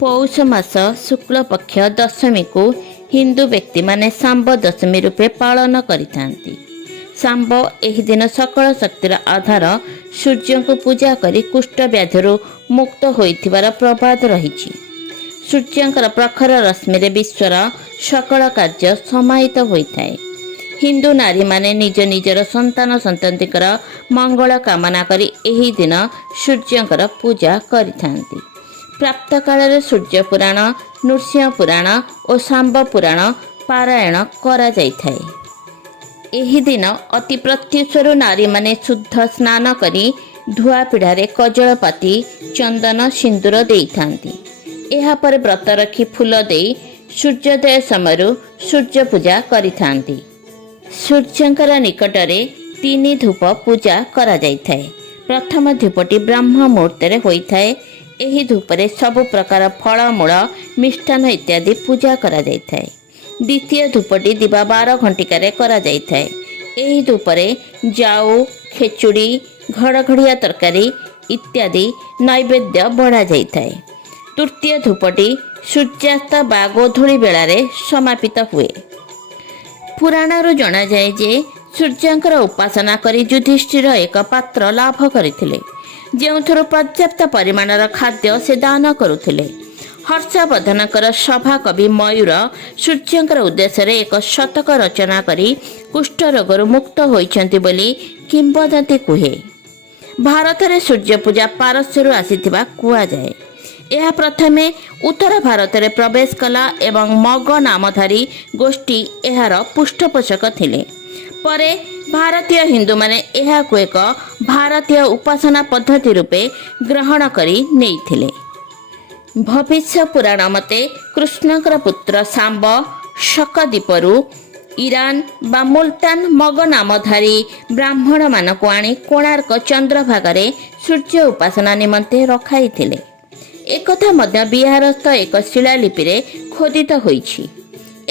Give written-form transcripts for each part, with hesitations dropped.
ପୌଷ ମାସ ଶୁକ୍ଳପକ୍ଷ ଦଶମୀକୁ ହିନ୍ଦୁ ବ୍ୟକ୍ତିମାନେ ଶାମ୍ବ ଦଶମୀ ରୂପେ ପାଳନ କରିଥାନ୍ତି। ଶାମ୍ବ ଏହି ଦିନ ସକଳ ଶକ୍ତିର ଆଧାର ସୂର୍ଯ୍ୟଙ୍କୁ ପୂଜା କରି କୁଷ୍ଠ ବ୍ୟାଧିରୁ ମୁକ୍ତ ହୋଇଥିବାର ପ୍ରବାଦ ରହିଛି। ସୂର୍ଯ୍ୟଙ୍କର ପ୍ରଖର ରଶ୍ମିରେ ବିଶ୍ୱର ସକଳ କାର୍ଯ୍ୟ ସମାହିତ ହୋଇଥାଏ। ହିନ୍ଦୁ ନାରୀମାନେ ନିଜ ନିଜର ସନ୍ତାନ ସନ୍ତତିଙ୍କର ମଙ୍ଗଳ କାମନା କରି ଏହି ଦିନ ସୂର୍ଯ୍ୟଙ୍କର ପୂଜା କରିଥାନ୍ତି। ପ୍ରାପ୍ତକାଳରେ ସୂର୍ଯ୍ୟ ପୁରାଣ, ନୃସିଂହ ପୁରାଣ ଓ ଶାମ୍ବ ପୁରାଣ ପାରାୟଣ କରାଯାଇଥାଏ। ଏହି ଦିନ ଅତି ପ୍ରତ୍ୟୁଷରୁ ନାରୀମାନେ ଶୁଦ୍ଧ ସ୍ନାନ କରି ଧୁଆ ପିଢ଼ାରେ କଜଳପାତି ଚନ୍ଦନ ସିନ୍ଦୁର ଦେଇଥାନ୍ତି। ଏହାପରେ ବ୍ରତ ରଖି ଫୁଲ ଦେଇ ସୂର୍ଯ୍ୟୋଦୟ ସମୟରୁ ସୂର୍ଯ୍ୟ ପୂଜା କରିଥାନ୍ତି। ସୂର୍ଯ୍ୟଙ୍କର ନିକଟରେ 3 ଧୂପ ପୂଜା କରାଯାଇଥାଏ। ପ୍ରଥମ ଧୂପଟି ବ୍ରାହ୍ମ ମୁହୂର୍ତ୍ତରେ ହୋଇଥାଏ। ଏହି ଧୂପରେ ସବୁ ପ୍ରକାର ଫଳମୂଳ, ମିଷ୍ଟାନ୍ନ ଇତ୍ୟାଦି ପୂଜା କରାଯାଇଥାଏ। ଦ୍ୱିତୀୟ ଧୂପଟି ଦିବା 12 ଘଣ୍ଟିକାରେ କରାଯାଇଥାଏ। ଏହି ଧୂପରେ ଜାଉ, ଖେଚୁଡ଼ି, ଘଡ଼ଘଡ଼ିଆ ତରକାରୀ ଇତ୍ୟାଦି ନୈବେଦ୍ୟ ବଢ଼ାଯାଇଥାଏ। ତୃତୀୟ ଧୂପଟି ସୂର୍ଯ୍ୟାସ୍ତ ବା ଗୋଧୂଳି ବେଳାରେ ସମାପିତ ହୁଏ। ପୁରାଣରୁ ଜଣାଯାଏ ଯେ ସୂର୍ଯ୍ୟଙ୍କର ଉପାସନା କରି ଯୁଧିଷ୍ଠିର ଏକ ପାତ୍ର ଲାଭ କରିଥିଲେ, ଯେଉଁଥିରୁ ପର୍ଯ୍ୟାପ୍ତ ପରିମାଣର ଖାଦ୍ୟ ସେ ଦାନ କରୁଥିଲେ। ହର୍ଷବର୍ଦ୍ଧନଙ୍କର ସଭାକବି ମୟୂର ସୂର୍ଯ୍ୟଙ୍କର ଉଦ୍ଦେଶ୍ୟରେ ଏକ ଶତକ ରଚନା କରି କୁଷ୍ଠ ରୋଗରୁ ମୁକ୍ତ ହୋଇଛନ୍ତି ବୋଲି କିମ୍ବଦନ୍ତୀ କୁହେ। ଭାରତରେ ସୂର୍ଯ୍ୟ ପୂଜା ପାରସ୍ୟରୁ ଆସିଥିବା କୁହାଯାଏ। ଏହା ପ୍ରଥମେ ଉତ୍ତର ଭାରତରେ ପ୍ରବେଶ କଲା ଏବଂ ମଗ ନାମଧାରୀ ଗୋଷ୍ଠୀ ଏହାର ପୃଷ୍ଠପୋଷକ ଥିଲେ। ପରେ ଭାରତୀୟ ହିନ୍ଦୁମାନେ ଏହାକୁ ଏକ ଭାରତୀୟ ଉପାସନା ପଦ୍ଧତି ରୂପେ ଗ୍ରହଣ କରି ନେଇଥିଲେ। ଭବିଷ୍ୟ ପୁରାଣ ମତେ କୃଷ୍ଣଙ୍କର ପୁତ୍ର ଶାମ୍ବ ଶକଦ୍ୱୀପରୁ ଇରାନ ବା ମୁଲତାନ ମଗ ନାମଧାରୀ ବ୍ରାହ୍ମଣମାନଙ୍କୁ ଆଣି କୋଣାର୍କ ଚନ୍ଦ୍ରଭାଗାରେ ସୂର୍ଯ୍ୟ ଉପାସନା ନିମନ୍ତେ ରଖାଇଥିଲେ। ଏକଥା ମଧ୍ୟ ବିହାରସ୍ଥ ଏକ ଶିଳାଲିପିରେ ଖୋଦିତ ହୋଇଛି।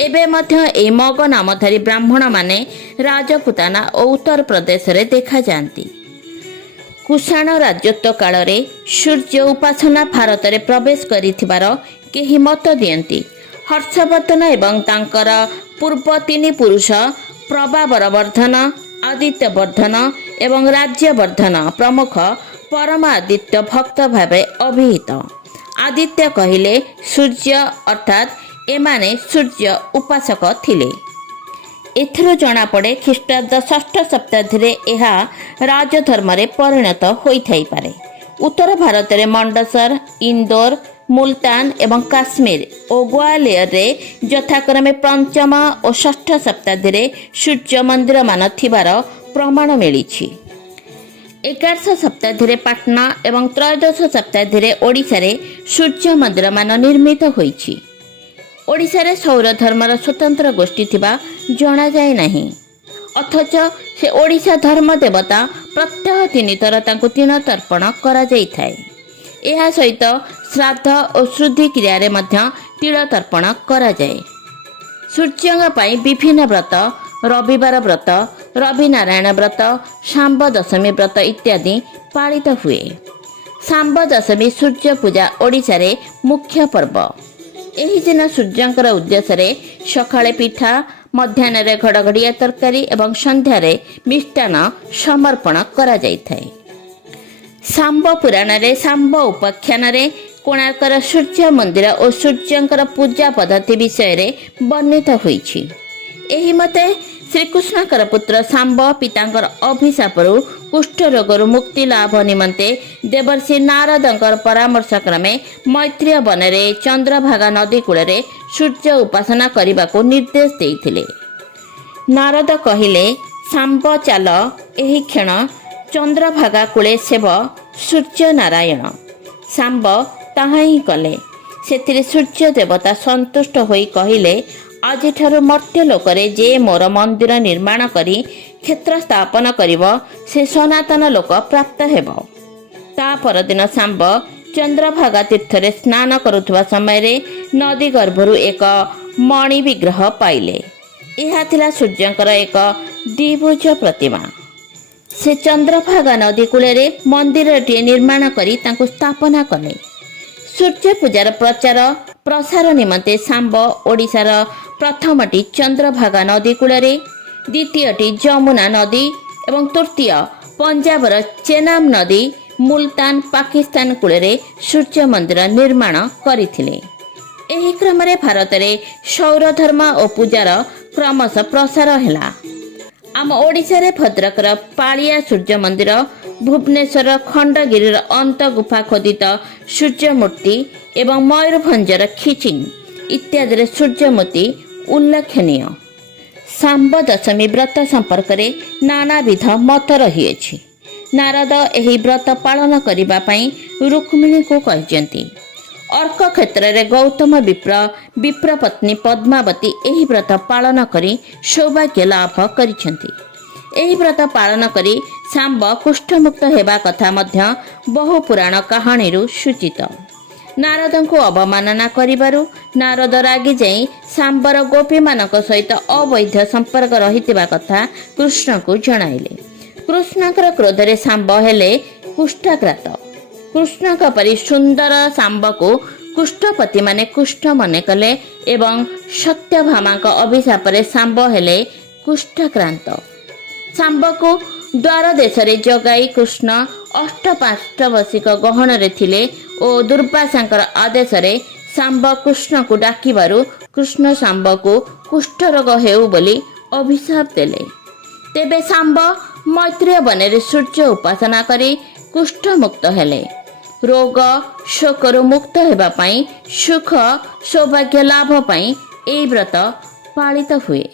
ଏବେ ମଧ୍ୟ ଏହି ମଗ ନାମଧାରୀ ବ୍ରାହ୍ମଣମାନେ ରାଜପୁତାନା ଓ ଉତ୍ତର ପ୍ରଦେଶରେ ଦେଖାଯାଆନ୍ତି। କୁଷାଣ ରାଜତ୍ୱ କାଳରେ ସୂର୍ଯ୍ୟ ଉପାସନା ଭାରତରେ ପ୍ରବେଶ କରିଥିବାର କେହି ମତ ଦିଅନ୍ତି। ହର୍ଷବର୍ଦ୍ଧନ ଏବଂ ତାଙ୍କର ପୂର୍ବ 3 ପୁରୁଷ ପ୍ରଭାବରବର୍ଦ୍ଧନ, ଆଦିତ୍ୟବର୍ଦ୍ଧନ ଏବଂ ରାଜ୍ୟବର୍ଦ୍ଧନ ପ୍ରମୁଖ ପରମ ଆଦିତ୍ୟ ଭକ୍ତ ଭାବେ ଅଭିହିତ। ଆଦିତ୍ୟ କହିଲେ ସୂର୍ଯ୍ୟ, ଅର୍ଥାତ୍ ଏମାନେ ସୂର୍ଯ୍ୟ ଉପାସକ ଥିଲେ। ଏଥିରୁ ଜଣାପଡ଼େ ଖ୍ରୀଷ୍ଟାବ୍ଦ 6ଠ ଶତାବ୍ଦୀରେ ଏହା ରାଜଧର୍ମରେ ପରିଣତ ହୋଇଥାଇପାରେ। ଉତ୍ତର ଭାରତରେ ମଣ୍ଡସର, ଇନ୍ଦୋର, ମୁଲତାନ ଏବଂ କାଶ୍ମୀର ଓ ଗ୍ୱାଲିୟରରେ ଯଥାକ୍ରମେ 5ମ ଓ 6ଠ ଶତାବ୍ଦୀରେ ସୂର୍ଯ୍ୟ ମନ୍ଦିରମାନ ଥିବାର ପ୍ରମାଣ ମିଳିଛି। 11ଶ ଶତାବ୍ଦୀରେ ପାଟନା ଏବଂ ତ୍ରୟୋଦଶ ଶତାବ୍ଦୀରେ ଓଡ଼ିଶାରେ ସୂର୍ଯ୍ୟ ମନ୍ଦିରମାନ ନିର୍ମିତ ହୋଇଛି। ଓଡ଼ିଶାରେ ସୌର ଧର୍ମର ସ୍ୱତନ୍ତ୍ର ଗୋଷ୍ଠୀ ଥିବା ଜଣାଯାଏ ନାହିଁ। ଅଥଚ ସେ ଓଡ଼ିଶା ଧର୍ମ ଦେବତା ପ୍ରତ୍ୟହ 3 ଥର ତାଙ୍କୁ ତିଳ ତର୍ପଣ କରାଯାଇଥାଏ। ଏହା ସହିତ ଶ୍ରାଦ୍ଧ ଓ ଶୁଦ୍ଧି କ୍ରିୟାରେ ମଧ୍ୟ ତିଳ ତର୍ପଣ କରାଯାଏ। ସୂର୍ଯ୍ୟଙ୍କ ପାଇଁ ବିଭିନ୍ନ ବ୍ରତ, ରବିବାର ବ୍ରତ, ରବିନାରାୟଣ ବ୍ରତ, ଶାମ୍ବ ଦଶମୀ ବ୍ରତ ଇତ୍ୟାଦି ପାଳିତ ହୁଏ। ଶାମ୍ବ ଦଶମୀ ସୂର୍ଯ୍ୟ ପୂଜା ଓଡ଼ିଶାରେ ମୁଖ୍ୟ ପର୍ବ। ଏହି ଦିନ ସୂର୍ଯ୍ୟଙ୍କର ଉଦ୍ଦେଶ୍ୟରେ ସକାଳେ ପିଠା, ମଧ୍ୟାହ୍ନରେ ଘଡ଼ଘଡ଼ିଆ ତରକାରୀ ଏବଂ ସନ୍ଧ୍ୟାରେ ମିଷ୍ଟାନ୍ନ ସମର୍ପଣ କରାଯାଇଥାଏ। ଶାମ୍ବ ପୁରାଣରେ ଶାମ୍ବ ଉପାଖ୍ୟାନରେ କୋଣାର୍କର ସୂର୍ଯ୍ୟ ମନ୍ଦିର ଓ ସୂର୍ଯ୍ୟଙ୍କର ପୂଜା ପଦ୍ଧତି ବିଷୟରେ ବର୍ଣ୍ଣିତ ହୋଇଛି। ଏହି ମତେ ଶ୍ରୀକୃଷ୍ଣଙ୍କର ପୁତ୍ର ଶାମ୍ବ ପିତାଙ୍କର ଅଭିଶାପରୁ କୁଷ୍ଠ ରୋଗରୁ ମୁକ୍ତି ଲାଭ ନିମନ୍ତେ ଦେବର୍ଷି ନାରଦଙ୍କର ପରାମର୍ଶ କ୍ରମେ ମୈତ୍ରୀୟ ବନରେ ଚନ୍ଦ୍ରଭାଗା ନଦୀ କୂଳରେ ସୂର୍ଯ୍ୟ ଉପାସନା କରିବାକୁ ନିର୍ଦ୍ଦେଶ ଦେଇଥିଲେ। ନାରଦ କହିଲେ, ଶାମ୍ବ ଚାଲ, ଏହି କ୍ଷଣ ଚନ୍ଦ୍ରଭାଗା କୂଳେ ସେବ ସୂର୍ଯ୍ୟ ନାରାୟଣ। ଶାମ୍ବ ତାହା ହିଁ କଲେ। ସେଥିରେ ସୂର୍ଯ୍ୟ ଦେବତା ସନ୍ତୁଷ୍ଟ ହୋଇ କହିଲେ, ଆଜିଠାରୁ ମର୍ତ୍ତ୍ୟ ଲୋକରେ ଯେ ମୋର ମନ୍ଦିର ନିର୍ମାଣ କରି କ୍ଷେତ୍ର ସ୍ଥାପନ କରିବ, ସେ ସନାତନ ଲୋକ ପ୍ରାପ୍ତ ହେବ। ତା ପରଦିନ ଶାମ୍ବ ଚନ୍ଦ୍ରଭାଗା ତୀର୍ଥରେ ସ୍ନାନ କରୁଥିବା ସମୟରେ ନଦୀ ଗର୍ଭରୁ ଏକ ମଣି ବିଗ୍ରହ ପାଇଲେ। ଏହା ଥିଲା ସୂର୍ଯ୍ୟଙ୍କର ଏକ ଦ୍ୱିଭୁଜ ପ୍ରତିମା। ସେ ଚନ୍ଦ୍ରଭାଗା ନଦୀ କୂଳରେ ମନ୍ଦିରଟିଏ ନିର୍ମାଣ କରି ତାଙ୍କୁ ସ୍ଥାପନା କଲେ। ସୂର୍ଯ୍ୟ ପୂଜାର ପ୍ରଚାର ପ୍ରସାର ନିମନ୍ତେ ଶାମ୍ବ ଓଡ଼ିଶାର ପ୍ରଥମଟି ଚନ୍ଦ୍ରଭାଗା ନଦୀ କୂଳରେ, ଦ୍ୱିତୀୟଟି ଯମୁନା ନଦୀ ଏବଂ ତୃତୀୟ ପଞ୍ଜାବର ଚେନାବ ନଦୀ ମୁଲତାନ ପାକିସ୍ତାନ କୂଳରେ ସୂର୍ଯ୍ୟ ମନ୍ଦିର ନିର୍ମାଣ କରିଥିଲେ। ଏହି କ୍ରମରେ ଭାରତରେ ସୌର ଧର୍ମ ଓ ପୂଜାର କ୍ରମଶଃ ପ୍ରସାର ହେଲା। ଆମ ଓଡ଼ିଶାରେ ଭଦ୍ରକର ପାଳିଆ ସୂର୍ଯ୍ୟ ମନ୍ଦିର, ଭୁବନେଶ୍ୱର ଖଣ୍ଡଗିରିର ଅନ୍ତଗୁଫା ଖୋଦିତ ସୂର୍ଯ୍ୟ ମୂର୍ତ୍ତି ଏବଂ ମୟୂରଭଞ୍ଜର ଖିଚିଂ ଇତ୍ୟାଦିରେ ସୂର୍ଯ୍ୟମୂର୍ତ୍ତି ଉଲ୍ଲେଖନୀୟ। ଶାମ୍ବ ଦଶମୀ ବ୍ରତ ସମ୍ପର୍କରେ ନାନାବିଧ ମତ ରହିଅଛି। ନାରଦ ଏହି ବ୍ରତ ପାଳନ କରିବା ପାଇଁ ରୁକ୍ମିଣୀଙ୍କୁ କହିଛନ୍ତି। ଅର୍କ କ୍ଷେତ୍ରରେ ଗୌତମ ବିପ୍ରପତ୍ନୀ ପଦ୍ମାବତୀ ଏହି ବ୍ରତ ପାଳନ କରି ସୌଭାଗ୍ୟ ଲାଭ କରିଛନ୍ତି। ଏହି ବ୍ରତ ପାଳନ କରି ଶାମ୍ବ କୁଷ୍ଠମୁକ୍ତ ହେବା କଥା ମଧ୍ୟ ବହୁ ପୁରାଣ କାହାଣୀରୁ ସୂଚିତ। ନାରଦଙ୍କୁ ଅବମାନନା କରିବାରୁ ନାରଦ ରାଗି ଯାଇ ଶାମ୍ବର ଗୋପୀମାନଙ୍କ ସହିତ ଅବୈଧ ସମ୍ପର୍କ ରହିଥିବା କଥା କୃଷ୍ଣଙ୍କୁ ଜଣାଇଲେ। କୃଷ୍ଣଙ୍କର କ୍ରୋଧରେ ଶାମ୍ବ ହେଲେ କୁଷ୍ଠାକ୍ରାନ୍ତ। କୃଷ୍ଣଙ୍କ ପରି ସୁନ୍ଦର ଶାମ୍ବକୁ କୁଷ୍ଠପତିମାନେ କୁଷ୍ଠ ମନେ କଲେ ଏବଂ ସତ୍ୟଭାମାଙ୍କ ଅଭିଶାପରେ ଶାମ୍ବ ହେଲେ କୁଷ୍ଠାକ୍ରାନ୍ତ। ଶାମ୍ବକୁ ଦ୍ୱାର ଦେଶରେ ଜଗାଇ କୃଷ୍ଣ ଅଷ୍ଟପାଷ୍ଟବସିକ ଗହଣରେ ଥିଲେ ଓ ଦୁର୍ବାସାଙ୍କର ଆଦେଶରେ ଶାମ୍ବ କୃଷ୍ଣଙ୍କୁ ଡାକିବାରୁ କୃଷ୍ଣ ଶାମ୍ବକୁ କୁଷ୍ଠରୋଗ ହେଉ ବୋଲି ଅଭିଶାପ ଦେଲେ। ତେବେ ଶାମ୍ବ ମୈତ୍ରେୟ ବନରେ ସୂର୍ଯ୍ୟ ଉପାସନା କରି କୁଷ୍ଠମୁକ୍ତ ହେଲେ। ରୋଗ ଶୋକରୁ ମୁକ୍ତ ହେବା ପାଇଁ, ସୁଖ ସୌଭାଗ୍ୟ ଲାଭ ପାଇଁ ଏହି ବ୍ରତ ପାଳିତ ହୁଏ।